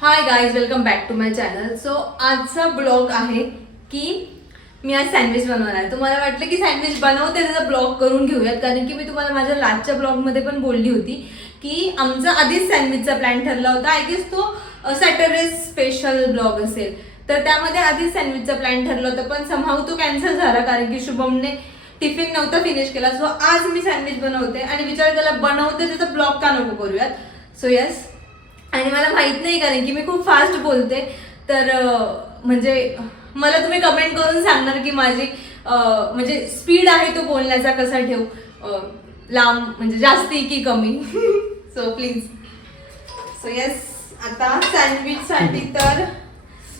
High guys, welcome back to my channel. So आजचा blog आहे की मी आज सँडविच बनवणार आहे. तुम्हाला वाटलं की सँडविच बनवते त्याचा ब्लॉग करून घेऊयात, कारण की मी तुम्हाला माझ्या लास्टच्या ब्लॉगमध्ये पण बोलली होती की आमचा आधीच सँडविचचा प्लॅन ठरला होता. आय गेस तो सॅटरडे स्पेशल ब्लॉग असेल, तर त्यामध्ये आधीच सँडविचचा प्लॅन ठरला होता, पण समहाऊ तो कॅन्सल झाला कारण की शुभमने टिफिन नव्हता फिनिश केला. सो आज मी सँडविच बनवते आणि विचार केला बनवते त्याचा ब्लॉग का नको करूयात. सो येस, आणि मला माहित नाही कारण की मी खूप फास्ट बोलते, तर म्हणजे मला तुम्ही कमेंट करून सांगणार की माझी म्हणजे स्पीड आहे तो बोलण्याचा कसा ठेवू, लांब म्हणजे जास्ती की कमी. So please. सो येस, आता सँडविच साठी तर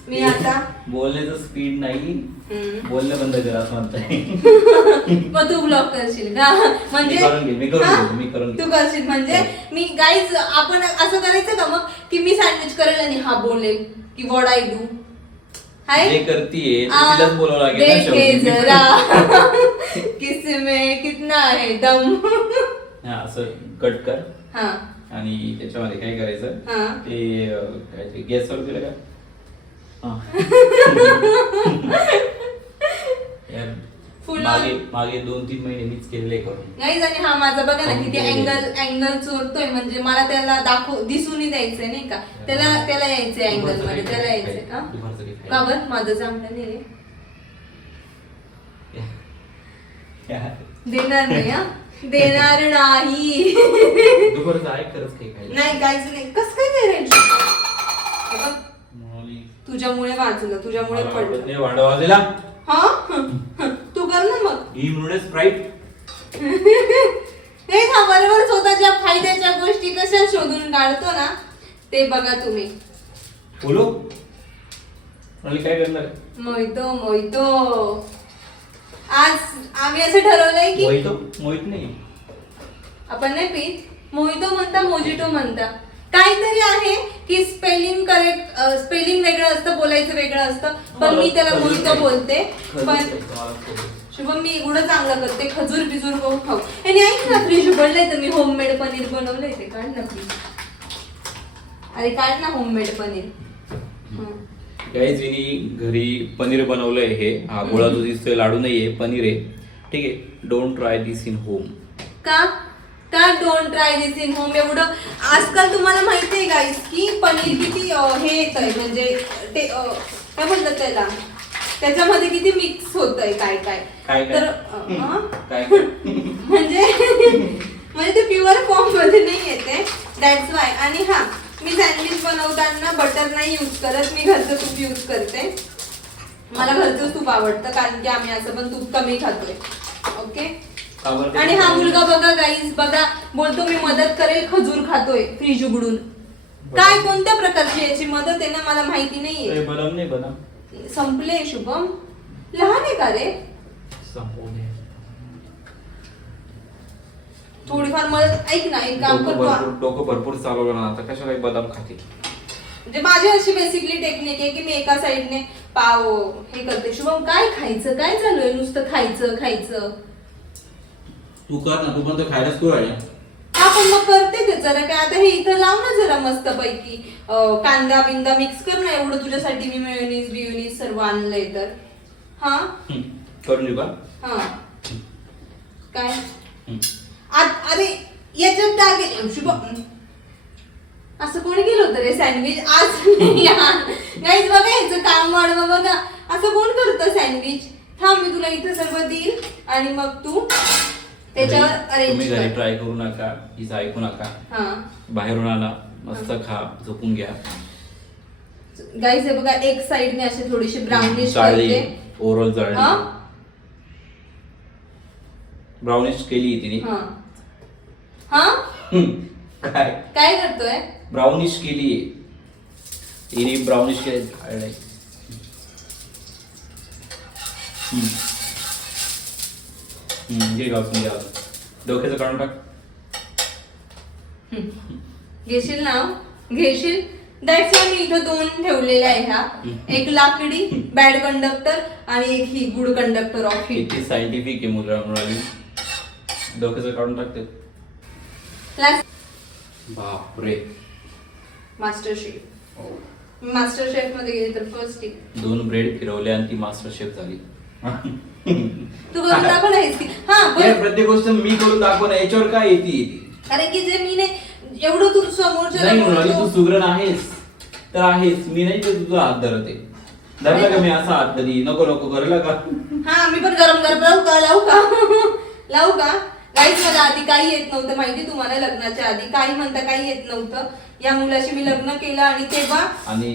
मी आता बोलण्याचं स्पीड नाही, बोलणं बंद करा असं म्हणताय. मग तू ब्लॉक करशील का? म्हणजे मी करून तू करशील म्हणजे मी गाईज आपण असं करायचं का मग की मी सँडविच करेल आणि हा बोलेल की व्हॉट आय डू. हाय जे करतीये तिलाच बोलावं लागेल ना देखे शेवटी. जरा किसमें कितना है दम. हा, असं कट कर हा आणि त्याच्यामध्ये काय करायचं हा. ते काय ते गॅसवर दिलं का? हा. यार, फुल मागे 2-3 महिने मीच केलेले करून. नाही आणि हा माझा बघा ना किती अँगल चोरतोय, म्हणजे मला त्याला दिसूनही द्यायचंय नाही का, त्याला यायचंय अँगल मध्ये, त्याला यायचंय का बरं माझं चांगलं नाही रे. देणार नाही हा, देणार नाही. दुपारचं आहे खरंच काही खायला. नाही काहीच नाही. कस काय करायचं? तुझ्यामुळे वाचलं, तुझ्यामुळे पडलं. भांडं वाजलेला हा तू कर ना मग. ही म्हणून स्प्राईट. हे ना बरोबर स्वतःच्या फायद्याच्या गोष्टी कशा शोधून काढतो ना, ते बघा तुम्ही. बोलो मला काय करणार? मोहितो आज आम्ही असं ठरवलंय की मोहित नाही, आपण नाही पीत. मोहितो म्हणता, मोजिटो म्हणता, काहीतरी आहे की स्पेलिंग करेक्ट, स्पेलिंग वेगळं असतं, बोलायचं वेगळं असतं, पण मी त्याला मोहितो बोलते. पण शुभम मी एवढं चांगलं करते, खजूर बिजूर बघू खाऊ. आणि ऐक ना, फ्रीज उघडलंय तर मी होममेड पनीर बनवलंय, ते काढ ना प्लीज. अरे काढ ना होममेड पनीर. गाईज हिने घरी पनीर बनवलंय. हे हा गोळा जो दिसतोय लाडू नाहीये, पनीर आहे. ठीक आहे, don't try this in home. का don't try this in home? एवढं आजकाल तुम्हाला माहिती आहे गाईस की पनीर किती हे येत आहे, म्हणजे ते काय बोलतात त्याला, त्याच्यामध्ये किती मिक्स होत आहे काय काय तर म्हणजे ते प्युअर फॉर्म मध्ये नाही येते, दॅट्स वाय. आणि हा, मी सँडविच बनवताना बटर नाही यूज करत, मी घरचं तूप यूज करते. मला घरचं तूप आवडतं कारण की आम्ही असं पण तूप कमी खातोय. ओके. आणि हा मुलगा बघा गाईज, बघा बोलतो मी मदत करेल, खजूर खातोय फ्रीज उघडून. काय कोणत्या प्रकारची याची मदत आहे ना, मला माहिती नाहीये. बदाम नाही, बदाम संपले. शुभम लहान आहे का रे? थोडीफार मदत. ऐक ना, एक काम करतो, डोकं भरपूर चालवलं ना आता, कशाला एक बदाम खाते. म्हणजे माझी अशी बेसिकली टेक्निक आहे की मी एका साइडने पाव हे करते. शुभम काय खायचं, काय चालू आहे? नुसतं खायचं. तू कर ना, तू पण तर खायलाच तू आहे. हा पण मग करते ते जरा काय. आता हे इथं लाव ना जरा मस्त पैकी, कांदा बिंदा मिक्स कर ना. एवढं तुझ्यासाठी मी मेयोनीज सर्व आणलंय तर. हा करून देऊ का? हा काय अरे याच्यात टाकेल शुभम. असं कोणी केलं होतं रे सँडविच आज? गाईज बघा याचं काम वाढवा बघा, असं कोण करतं सँडविच? थांब मी तुला इथं सर्व देईल आणि मग तू त्याच्यावर अरेंज कर. ट्राय करू नका, हिचं ऐकू नका. हा बाहेरून आणा, मस्त खा, झोपून घ्या. गाईज हे बघा, एक साइड मी अशी थोडीशी ब्राउनिश करते. ओव्हरऑल जाळली, ब्राउनिश केली तिने. हा काय काय करतोय? ब्राउनिश केली तिने, ब्राउनिश केली. घे घासून घ्या, डोक्याचं काढून टाक. घेशील ना? घेशील. दॅट्स वाय मी इथं 2 ठेवलेल्या आहे. ह्या एक लाकडी बॅड कंडक्टर आणि एक ही गुड कंडक्टर ऑफ हीट. किती सायंटिफिक आहे मुलांनी. डोक्याचं काढून टाकते. प्लस बापरे, मास्टर शेफ. मास्टर शेफ मध्ये गेली तर फर्स्ट टीप. 2 ब्रेड फिरवले आणि ती मास्टर शेफ झाली. तू करून दाखव ना हेच की. हा यार, प्रत्येक गोष्ट मी करून दाखव ना, याच्यावर काय येते. कारण की जे मी नाही एवढं तू समोरच्या नाही मृणाली, तू सुगरण आहेस तर आहेस, मी नाही तर तुझा हात धरते. धरला का मी असा हात कधी? नको नको करला का? हा मी पण गरम गरम लावू का काहीच मला आधी काही येत नव्हतं माहिती तुम्हाला. लग्नाच्या आधी काही म्हणता काही येत नव्हतं. या मुलाशी मी लग्न केलं आणि तेव्हा आणि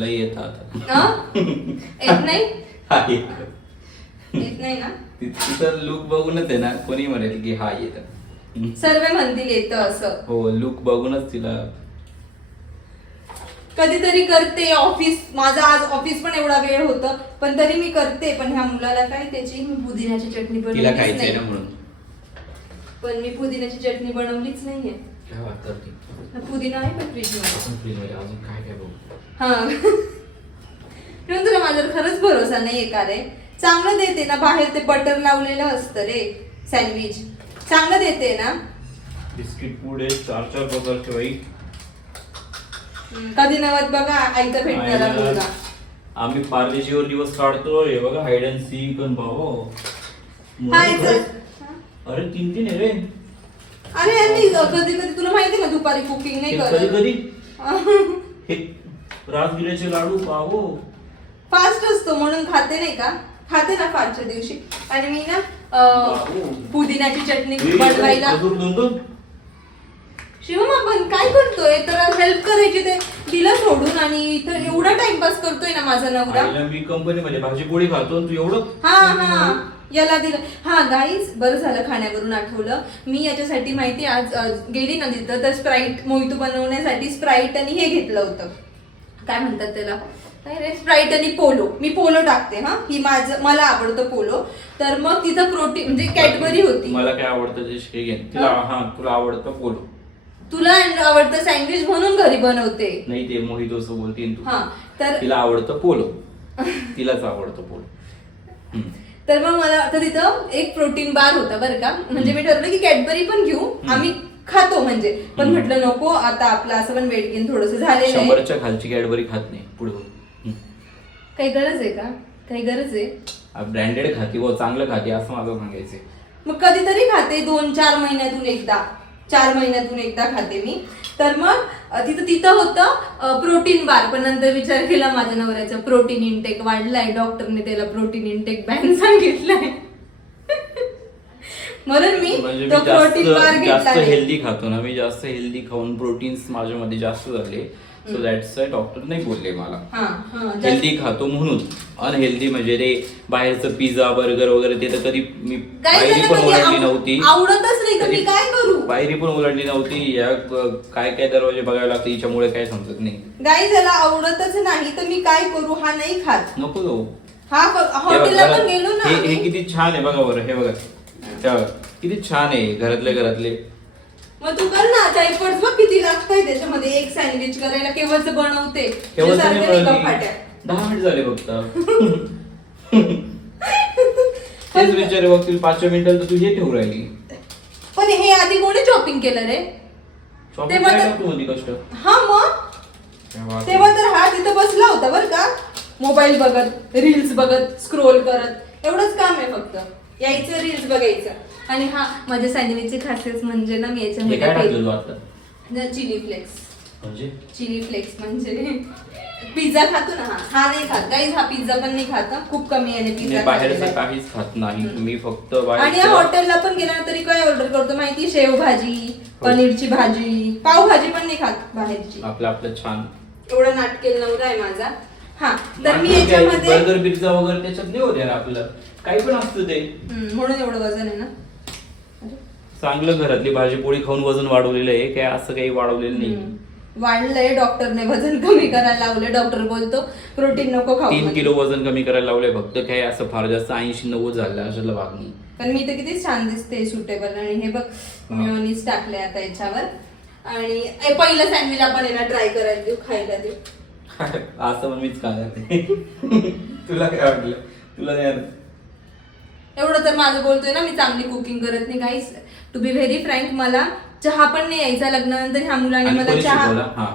लय येतात. येत नाही आहे. येत नाही ना. तिचं लुक बघूनच आहे ना कोणी म्हणेल की हा येत. सर्व म्हणतील येतं असं. हो, लुक बघूनच तिला. कधीतरी करते ऑफिस. माझं आज ऑफिस पण एवढा वेळ होतं पण तरी मी करते. पण ह्या मुलाला काय त्याची मी पुदिन्याची चटणी तिला बनवलीच खायचंय ना नाही. म्हणून. पण मी पुदिन्याची चटणी बनवलीच नाहीये. काय बात करते? पुदिना आहे पण फ्रीज मध्ये. आपण फ्रीजमध्ये अजून काय काय बघू. हा म्हणून तुला माझ्यावर खरंच भरोसा नाहीये का रे. चांगलं देते ना बाहेर ते बटर लावलेलं असतं रे सँडविच. चांगलं देते ना. बिस्किट पुडे 4 प्रकारचे बाई. कधी नवत बघा आईचं भेटणारा मुलगा. आम्ही पार्लेजीवर दिवस काढतोय बघा. हाईड अँड सीक आणि भाऊ. अरे 3 आहे रे. अरे यांनी कधी कधी तुला माहिती ना दुपारी कुकिंग नाही कधी करत. कधी हे राजगिऱ्याचे लाडू पाहो. फास्ट असतो म्हणून खाते नाही का. खाते ना फास्टच्या दिवशी. आणि मी ना पुदिन्याची चटणी बनवायला. शिवम आपण काय करतोय तर हेल्प करायची ते दिलं सोडून आणि इथं एवढा टाइमपास करतोय ना माझा नवरा. मी कंपनीमध्ये भाजी पोळी खातो तू एवढं. हा याला दिलं. हा गाईज बरं झालं खाण्यावरून आठवलं. मी याच्यासाठी माहिती आज गेली ना तिथं तर स्प्राईट मोहितो बनवण्यासाठी स्प्राईट आणि हे घेतलं होतं. काय म्हणतात त्याला काय रे. स्प्राईट आणि पोलो. मी पोलो टाकते. हा ही मला आवडतं पोलो. तर मग तिथं प्रोटीन म्हणजे कॅडबरी होती. मला काय आवडतं ते हे घे. तुला आवडतं पोलो. तुला आवडतं सँडविच म्हणून घरी बनवते. नाही ते मोहितो असं बोलते तू. हा तर तिला आवडतं पोलो. तिलाच आवडतं पोलो. तर मग मला आता तिथं एक प्रोटीन बार होता बरं का. म्हणजे मी ठरवलं की कॅडबरी पण घेऊ. आम्ही खातो म्हणजे पण म्हटलं नको आता आपलं असं पण वेट गेन थोडस झालेलं आहे. 100च्या खालची कॅडबरी खात नाही पुढे. काही गरज आहे का. काही गरज आहे. ब्रँडेड खाती व चांगलं खाती असं माझं सांगायचंय. मग कधीतरी खाते 2-4 महिन्यातून एकदा. 4 महिन्यातून एकदा खाते मी. तर मग तिथं होतं प्रोटीन बार. पण नंतर विचार केला माझ्या नवऱ्याचा प्रोटीन इंटेक वाढलाय. डॉक्टरने त्याला प्रोटीन इंटेक बॅन सांगितलंय. म्हणून मी म्हणजे तो प्रोटीन बार जास्त घेतला. हेल्दी खातो ना मी. जास्त हेल्दी खाऊन प्रोटीन्स माझ्यामध्ये जास्त झाले. सो दॅट्स डॉक्टर नाही बोलले मला. हेल्दी खातो म्हणून. अनहेल्दी म्हणजे ते बाहेरचं पिझ्झा बर्गर वगैरे ते तर कधी मी पायरी पण ओलांडली नव्हती. आवडतच नाही तर मी काय करू. पायरी पण ओलांडली नव्हती. या काय काय दरवाजे बघायला लागते हिच्यामुळे काय समजत नाही. गाई त्याला आवडतच नाही तर मी काय करू. हा नाही खात. नको जाऊ. हा हॉटेलला पण गेलो ना. हे किती छान आहे बघा बरं. हे बघा किती छान आहे घरातले. मग तू कर ना. टाइपड्स बघ किती लागतंय त्याच्यामध्ये एक सँडविच करायला. केव्हाच बनवते 10 मिनिट झाले फक्त. तेच विचार बघतील 5 मिनिटात तर तू हे ठेवू राहिली. पण हे आधी कोणी शॉपिंग केलं रे. शॉपिंग काय करतो मध्ये कष्ट. हा मग तेव्हा तर हा तिथं बसला होता बरं का. मोबाईल बघत रील्स बघत स्क्रोल करत एवढंच काम आहे फक्त. यायचं रील्स बघायचं. आणि हा माझ्या सँडविचची खासियत म्हणजे ना मी याच्यामध्ये चिली फ्लेक्स. म्हणजे चिली फ्लेक्स म्हणजे पिझ्झा खातो ना. हा नाही खात गाईज. हा पिझ्झा पण नाही खात. खूप कमी आहे पिझ्झा. बाहेरचं काहीच खात नाही मी फक्त. आणि हॉटेलला पण गेला तरी काय ऑर्डर करतो माहिती. शेव भाजी पनीरची भाजी पावभाजी पण नाही खात बाहेरची. आपलं छान एवढा नाटकेल नवरा आहे माझा. हा तर मी याच्यामध्ये बर्गर पिझ्झा वगैरे त्याच्यात नाही होते आपलं काही पण असतं ते. म्हणून एवढं वजन आहे ना. चांगलं घरातली भाजी पोळी खाऊन वजन वाढवलेलं आहे. काय असं काही वाढवलेलं नाही. वाढलंय. डॉक्टरने वजन कमी करायला लावलं. डॉक्टर बोलतो प्रोटीन नको खाऊ. 3 किलो वजन कमी करायला लावलंय फक्त. काय असं फार जास्त 80-90 झालं अशातला भाग नाही. पण मी तर किती छान दिसते सुटेबल. आणि हे बघ मेयोनीज टाकले आता याच्यावर. आणि पहिलं सँडविच आपण यांना ट्राय करायला देऊ खायला देऊ. असं पण मीच काय तुला काय वाटलं. तुला नाही एवढं तर माझं बोलतोय ना मी चांगली कुकिंग करत नाही. गाईस टू बी व्हेरी फ्रँक मला चहा पण नाही यायचा लग्नानंतर. ह्या मुलाने मला चहा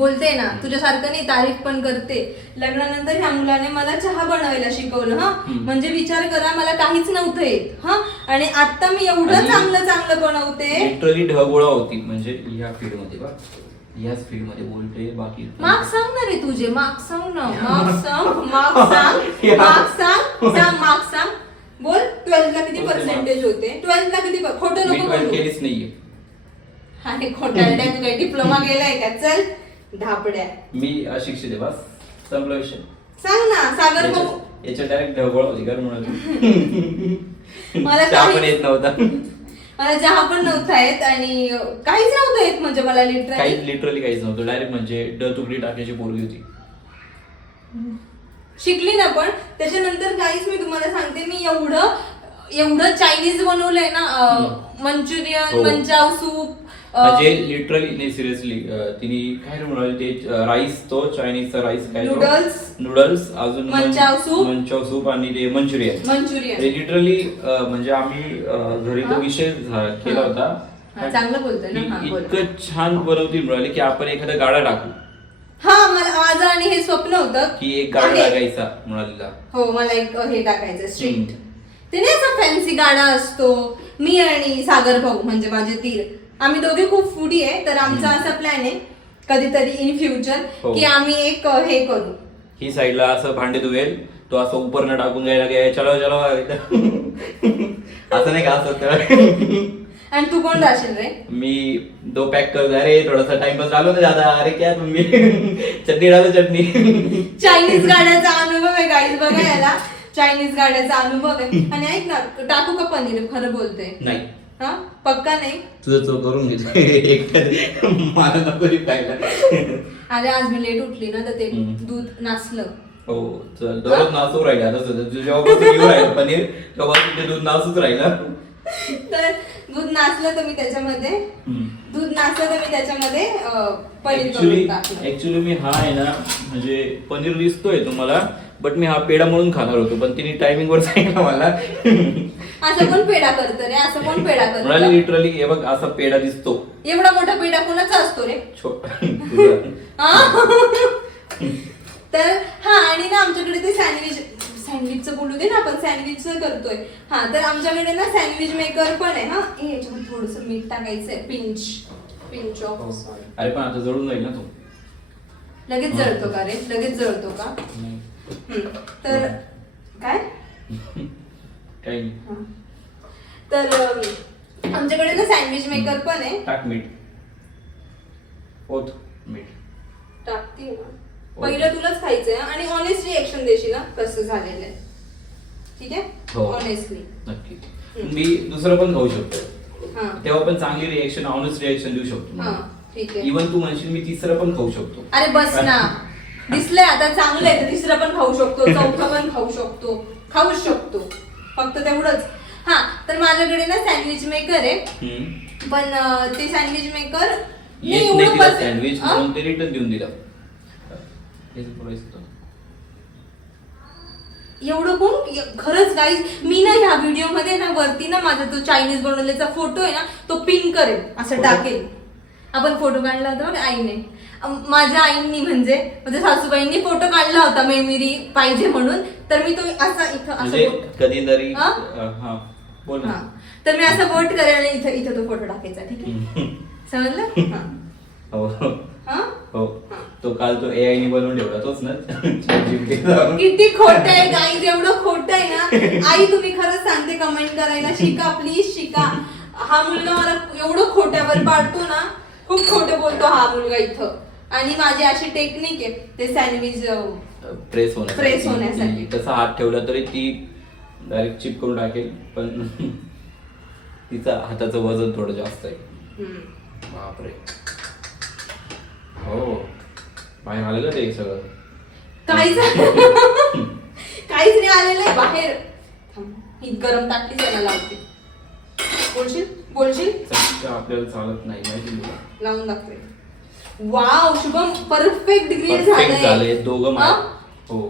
बोलते ना तुझ्यासारखं नाही, तारीफ पण करते. लग्नानंतर ह्या मुलाने मला चहा बनवायला शिकवलं. हा म्हणजे विचार करा, मला काहीच नव्हतं येत. हा आणि आता मी एवढं चांगलं चांगलं बनवते. लिटरली ढगोळा होती म्हणजे ह्या फील्ड मध्ये बघ, ह्याच फील्ड मध्ये बोलते. बाकी मार्क्स सांग ना रे तुझे, मार्क्स सांग ना, मार्क्स सांग. बोल 12th ला किती पर्सेंटेज होते? 12th ला किती? खोटं नको बोलू. केलीच नाहीये. आणि खोटारड्या, तू काही डिप्लोमा केलाय का? चल धापड्या. मी अशिक्षित आहे, बस संपला विषय. सांग ना सागर भाऊ. याच्या डायरेक्ट ढगोळा होती का म्हणून मला चहा पण येत नव्हता. मला चहा पण नव्हता येत आणि काहीच नव्हतं येत म्हणजे मला लिटरली काहीच नव्हतं. डायरेक्ट म्हणजे तुकडी टाकायची पोरगी होती. शिकली ना. पण त्याच्यानंतर काहीच, मी तुम्हाला सांगते, मी एवढं चायनीज बनवलंय ना, मंचुरियन, मंचाव सूप, म्हणजे लिटरली नाही, सिरियसली तिने काय म्हणाले ते राईस, तो चायनीजचा राईस, काय नूडल्स, अजून मंचाव सूप आणि ते मंचुरियन लिटरली म्हणजे आम्ही घरी तो विषय केला होता. चांगलं बोलतोय ना. इतकं छान बनवती म्हणाले की आपण एखादा गाडा टाकू. हा, मला माझं आणि हे स्वप्न होतं की एक गाडा टाकायचा म्हणालीला. हो, मला एक हे टाकायचं स्ट्रीट. ते नाही असं फॅन्सी गाडा असतो. मी आणि सागर भाऊ म्हणजे माझे तीर, आम्ही दोघे खूप फूडी आहे. तर आमचा असा प्लॅन आहे कधीतरी इन फ्युचर की आम्ही एक हे करू. ही साईडला असं भांडे धुवेल, तो असं उपरनं टाकून जायला चलो असं नाही का असं. आणि तू कोण राहशील रे? मी दो पॅक कर. अरे थोडासा टाइमपास झालो ना दादा. अरे क्या तुम्ही चटणी डालो चटणी. चायनीज गाड्याचा अनुभव आहे गाईज, बघा याला चायनीज गाड्याचा अनुभव आहे. आणि ऐक ना, टाकू का पनीर? खरं बोलते नाही. हा पक्का नाही. तुझं तो करून घेतो मला नको पाहिला. अरे आज मी लेट उठली ना, तर ते दूध नासलं. हो चल, दररोज नाचू राहिला. आता जेव्हापासून घेऊन राहिलं पनीर तेव्हापासून ते दूध नाचूच राहिलं. तर दूध नाचलं तर मी त्याच्यामध्ये पनीर करून टाकलं. ऍक्च्युली मी हा आहे ना, म्हणजे पनीर दिसतोय तुम्हाला, बट मी हा पेढा म्हणून खाणार होतो, पण तिने टायमिंग वर सांगितलं मला. असं कोण पेढा करतं रे? असं कोण पेढा करतं? लिटरली हे बघ, असा पेढा दिसतो. एवढा मोठा पेढा कोणाचा असतो रे? तर हा, आणि ना आमच्याकडे ते सँडविचचं बोलू दे ना, आपण सँडविचचं करतोय. हा, तर आमच्याकडे ना सँडविच मेकर पण आहे. हा, याच्यामध्ये थोडंसं मीठ टाकायचंय, पिंच ऑफ. अरे पण आता जळून जाईल ना तो. लगेच जळतो का रे? लगेच जळतो का? तर काय काही. तर आमच्याकडे ना सँडविच मेकर पण आहे. टाक मीठ. मीठ टाकते ना. पहिलं तुलाच खायचंय आणि ऑनेस्ट रिएक्शन देशील ना कसं झालेलं आहे. ठीक आहे, ऑनेस्टली. नक्की. मी दुसरं पण खाऊ शकतो तेव्हा पण चांगली रिएक्शन, ऑनेस्ट रिएक्शन देऊ शकतो. ठीक आहे. इव्हन तू म्हणशील मी तिसरं पण खाऊ शकतो. अरे बस ना, दिसलंय आता चांगलं आहे तर तिसरं पण खाऊ शकतो, चौथं पण खाऊच शकतो. फक्त तेवढंच. हा, तर माझ्याकडे ना सँडविच मेकर आहे, पण ते सँडविच मेकर सँडविच म्हणून ते रिटर्न देऊन दिला. एवढं कोण खरंच गाईज. मी ना ह्या व्हिडिओ मध्ये ना वरती ना माझा तो चायनीज बनवलेला फोटो आहे ना, तो पिन करेल, असं टाकेल. आपण फोटो काढला होता बघा आईने, माझ्या आईंनी म्हणजे माझ्या सासूबाईंनी फोटो काढला होता मेमरी पाहिजे म्हणून. तर मी तो असा इथं असं कधीतरी तर मी असं बोट करेल आणि इथं तो फोटो टाकायचा. ठीक आहे, समजलं? हो, तो काल तो AI ने बनवून ठेवला तोच ना. किती खोट आहे गाईज, एवढं खोट आहे ना. आई तुम्ही खरंच सांगते, कमेंट करायला शिका, प्लीज शिका. हा मुलगा मला एवढं खोट्यावर पाडतो ना, खूप खोटं बोलतो हा मुलगा इथं. आणि माझी अशी टेक्निक आहे ते सँडविच प्रेस होण्यासाठी. तसा हात ठेवला तरी ती डायरेक्ट चिप करून टाकेल, पण तिचा हाताचं वजन थोडं जास्त आहे. बापरे. हो, बाहेर आलं का ते सगळं? काहीच नाही आलेलं आहे बाहेर. ही गरम ताटली त्याला लावते. बोलशील आपल्याला चालत नाही माहिती तुला. लावून दाखवे. वाव शुभम, परफेक्ट ग्रिल झालंय दोघं. हो,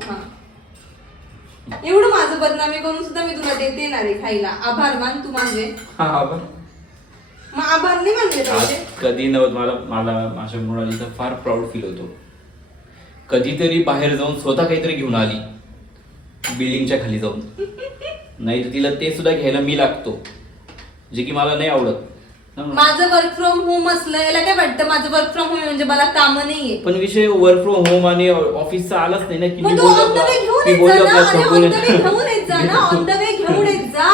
एवढं माझं बदनामी करून सुद्धा मी तुला देते ना रे खायला. आभार मान तू माझे. मग आभार नाही मानले आज पाहिजे. कधी नव्हतं मला मला माझ्या मुलाला फार प्राऊड फील होतो. कधीतरी बाहेर जाऊन स्वतः काहीतरी घेऊन आली बिल्डिंगच्या खाली जाऊन, नाही तर तिला ते सुद्धा घ्यायला मी लागतो, जे की मला नाही आवडत. माझं वर्क फ्रॉम होम असलं याला काय वाटतं, माझं वर्क फ्रॉम होम म्हणजे मला काम नाहीये. पण विषय वर्क फ्रॉम होम आणि ऑफिसचा आलाच नाही ना की मग तू ऑन द वे घेऊन येत जा ना, अरे ऑन द वे घेऊन येत जा ना, ऑन द वे घेऊन येत जा,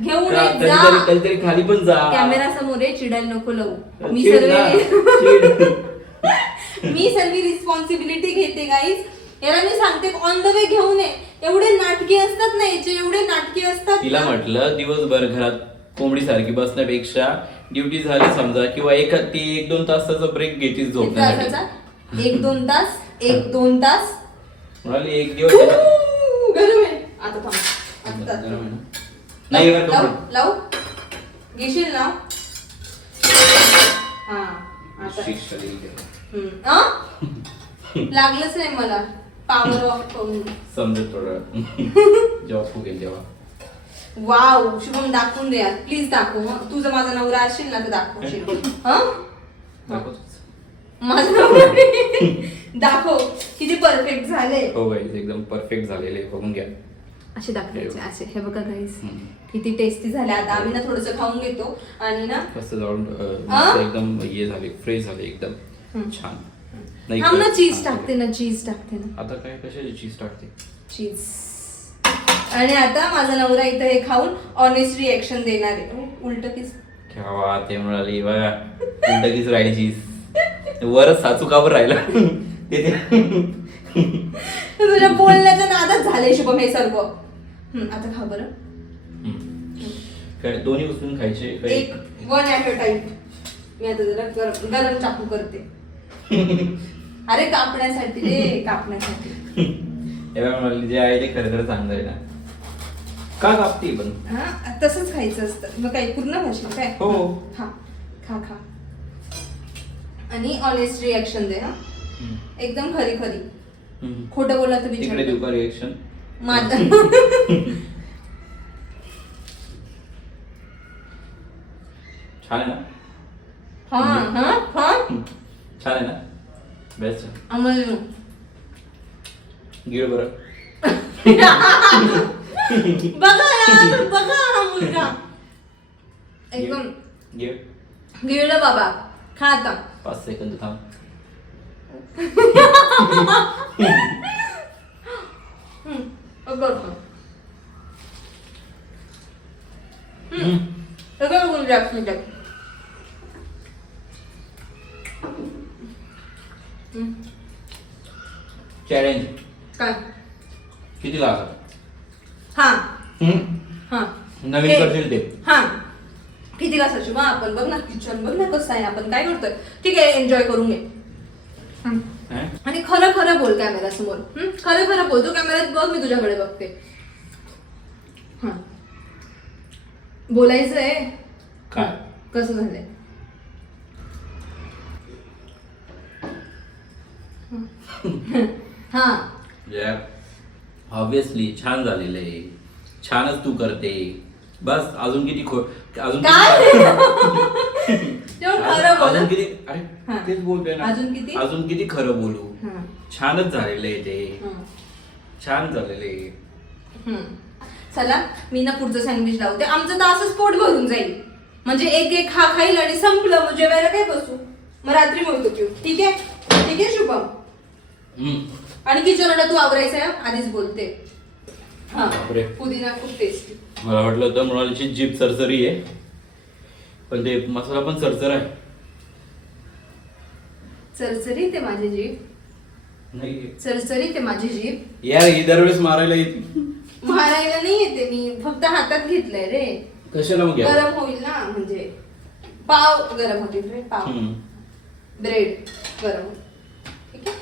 घेऊन येत जा. कधीतरी खाली पण जा. कॅमेरा समोर आहे, चिडायला नको लावू. मी चिड ना, चिड. मी सर्व रिस्पॉन्सिबिलिटी घेते गाईज. याला मी सांगते ऑन द वे घेऊन ये. एवढे नाटकी असतात ना याचे, एवढे नाटकी असतात. तिला म्हटलं दिवसभर घरात कोंबडी सारखी बसण्यापेक्षा ड्युटी झाली समजा किंवा ती 1-2 तासाचा ब्रेक घेतीच झोपण्यासाठी. 1-2 तास 1-2 तास म्हणाली एक दिवस गरम आहे. आता थांब, आता गरम आहे ना? नाही बरं का? लावू घेशील ना. हा आता शिक्षा दिली त्याला. लागलंच नाही मला पॉवर ऑफ करून. समजत थोडं जेव्हा फुगेल तेव्हा. वाव शुभम दाखवून दे यार प्लीज दाखव. हं? तू जर माझा नवरा असशील ना तर दाखवशील. दाखवतोच. माझा नवरा दाखव किती परफेक्ट झाले. हो गाईज एकदम परफेक्ट झालेले बघून घ्या. असे दाखवायचे असे. हे बघा गाईस हम्म. किती टेस्टी झाले. आता आम्ही ना थोडंसं खाऊन घेतो आणि ना मस्त जाऊन हा? एकदम हे झाले फ्रेश झाले एकदम छान. नाही हम ना खरंच चीज छान टाकते ना, चीज टाकते ना, आता काय कशाची चीज टाकते. चीज. आणि आता माझा नवरा इथं हे खाऊन ऑनेस्ट रिएक्शन देणार आहे. उलट किस केव्हा ते म्हणाली बघा उलटकीच राहिली चीज वरच साचू कावर राहिला ते तुझ्या बोलण्याच्या नादात झाले शुभम हे सर्व. आता खा बरं. काय दोन्ही उचलून खायचे काय? एक 1 ॲट अ टाइम. मी आता जरा गरम चाकू करते. अरे कापण्यासाठी रे, कापण्यासाठी. तेव्हा म्हणाली जे आहे ते खरं खरं चांगलं आहे ना. का कापते पण हा तसंच खायचं असतं. मग काही पूर्ण भाषण काय. हो. खा खा खा आणि ऑनेस्ट रिएक्शन दे. हा एकदम खरी खरी. खोटं बोलला तर तिकडे देऊ विचार. का रिएक्शन माझं छान आहे ना. हा हा हा छान आहे ना. बेस्ट आम्हाला गिळ बरं. बघा यार, बघा हा मुलगा एकदम गिळ. गिळलं बाबा. खा आता. 5 सेकंद थांब. बघ सगळं बोल जास्त चॅलेंज काय. किती लागत. हा हा नवीन हे. करशील ते. हा किती वाजता मग आपण बघ ना किचन बघ ना कसं आहे. आपण काय करतोय. ठीक आहे एन्जॉय करून घे. आणि खरं खरं बोल कॅमेरा समोर. खरं खरं बोल. तू कॅमेऱ्यात बघ, मी तुझ्याकडे बघते. हा बोलायचंय. काय कसं झालंय. हा ऑब्विसली छान झालेलं आहे. छानच तू करते. बस अजून किती अजून काय खरं बोल. अजून किती. हा. अरे तेच बोलतोय ना. अजून किती खरं बोलू. हा. छानच झालेलं आहे ते. छान झालेलं आहे. चला मी ना पुढचं सँडविच लावते. आमचं तर असंच पोट भरून जाईल. म्हणजे एक एक खा खाईल आणि संपलं. मग जेवायला काय बसू. मग रात्री मिळतो पिऊ. ठीक आहे ठीक आहे शुभम. आणि किचनला तू आवरायचं आहे आधीच बोलते. हा बापरे. पुदिना खूप टेस्टी. मला वाटलं होतं मृणालीची जीभ सरसरी आहे पण ते मसाला पण सरसर आहे. चरचरी ते माझी जीभ. नाही चरचरी ते माझी जीभ. यार ही दरवेळेस मारायला येते. मारायला नाही येते मी. फक्त हातात घेतलंय रे. कशाला मग घ्या? गरम होईल ना. म्हणजे पाव गरम होतील रे. पाव ब्रेड गरम होईल. ठीक आहे.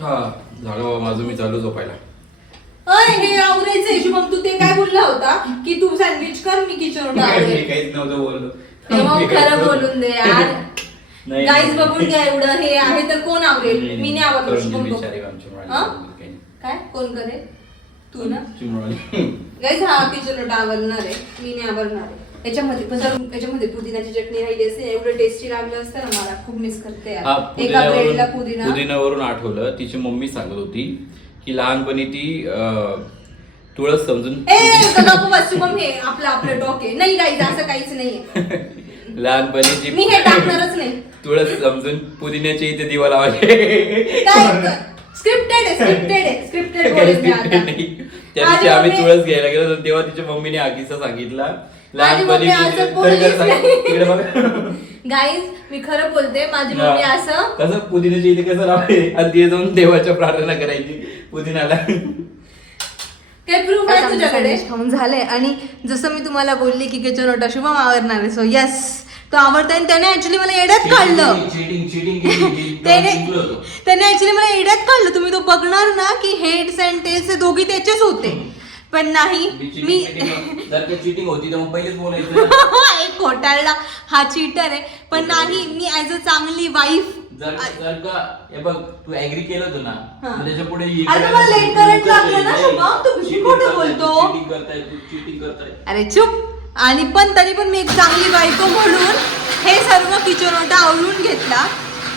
हा झालं बाबा माझं. मी चालू झोपायला. अय हे आवरायचंय शुभम. तू ते काय बोलला होता की तू सँडविच कर मी किचन मी काहीच नव्हतं बोललो. खरं बोलून दे यार. नाही. गाईज बघून घ्या. एवढं हे आहे तर कोण आवरेल. मी नाही आवरलो करून शुभम घे, बघ. बिचारी आमची मृणाली. हा? काही नाही. काय कोण करेल. तू ना आमची मृणाली. गाईज हा किचन आवरणार आहे. मी नाही आवरणार आहे. याच्यामध्ये पण जर याच्यामध्ये पुदिनाची चटणी राहिली असते एवढं टेस्टी लागलं असतं ना. मला खूप मिस करते यार. एका ब्रेडला पुदिनावरून आठवलं, तिची मम्मी सांगत होती की लहानपणी ती तुळस समजून शुभम हे आपलं टॉक आहे. नाही काहीच असं काहीच नाहीये. लहानपणी ती मी हे टाकणारच नाही. तुळस समजून पुदिन्याच्या इथे दिवा लावायचे. स्क्रिप्टेड त्या दिवशी आम्ही तुळस घ्यायला गेलो तेव्हा तिच्या मम्मीने हा किस्सा सांगितला. लहानपणी गाईज मी खरं बोलते, माझी मम्मी असं कसं पुदिन्याच्या इथे कसं लावायचे आणि ते जाऊन देवाच्या प्रार्थना करायची पुदिनाला. काय प्रूफ आहे तुझ्याकडे? खाऊन झालंय. आणि जसं मी तुम्हाला बोलली की किचन ओटा शुभम आवडणार आहे. सो यस, तो आवडता. आणि त्याने ऍक्च्युली मला येड्यात काढलं. त्याने ऍक्च्युली मला येड्यात काढलं. तुम्ही तो बघणार ना की हेड्स अँड टेल्स दोघी त्याचेच होते. पण नाही, मी चीटिंग होती तर मग पहिलेच बोलायचं. एक घोटाळला, हा चीटर आहे. पण नाही, मी ऍज अ चांगली वाईफ जर का हे बघ तू ऍग्री केलं होतं ना, त्याच्या पुढे मला लेट करंट लागलं ना शुभम, तू किती खोटं बोलतो. चीटिंग करताय. अरे चुप. आणि पण तरी पण मी एक चांगली बायको म्हणून हे सर्व किचन ओटा आवरून घेतला.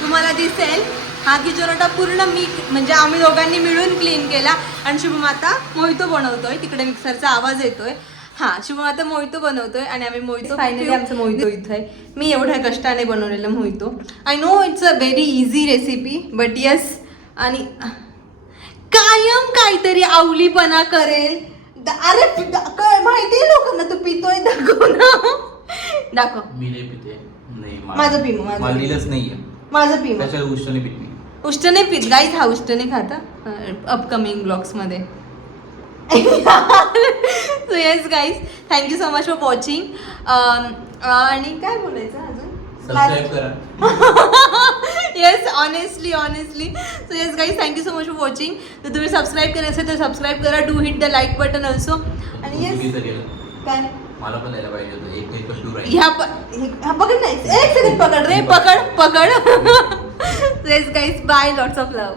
तुम्हाला दिसेल हा किचन ओटा पूर्ण मी म्हणजे आम्ही दोघांनी मिळून क्लीन केला. आणि शुभम आता मोहितो बनवतोय. तिकडे मिक्सरचा आवाज येतोय. हा, शुभम आता मोहितो बनवतोय आणि आम्ही मोहितो फायनली आमचं मोहितो इथं आहे. मी एवढ्या कष्टाने बनवलेलं mojito. I know it's a very easy recipe but yes. आणि कायम काहीतरी आवलीपणा करेल. अरे माहितीये लोकांना तू पितोय, दाखव. मी नाही पिते. नाही, माझं पी. मला दिलंच नाहीये. माझं पी. त्याच्या उष्ट नाही पित मी. उष्ट नाही पित गाईज, हा उष्ट नाही खाता. अपकमिंग ब्लॉग्स मध्ये. So yes guys, thank you so much for watching. आणि काय बोलायचं अजून? सबस्क्राईब करा. Yes, honestly. So yes guys, thank you so much for watching. जर तुम्ही सबस्क्राईब केलं असेल तर सबस्क्राईब करा. Do hit the like button also. आणि येस काय मला पण द्यायला पाहिजे होतं. एक ह्या पकड नाही, एक सेकंड पकड रे, पकड. Yes guys, bye, lots of love.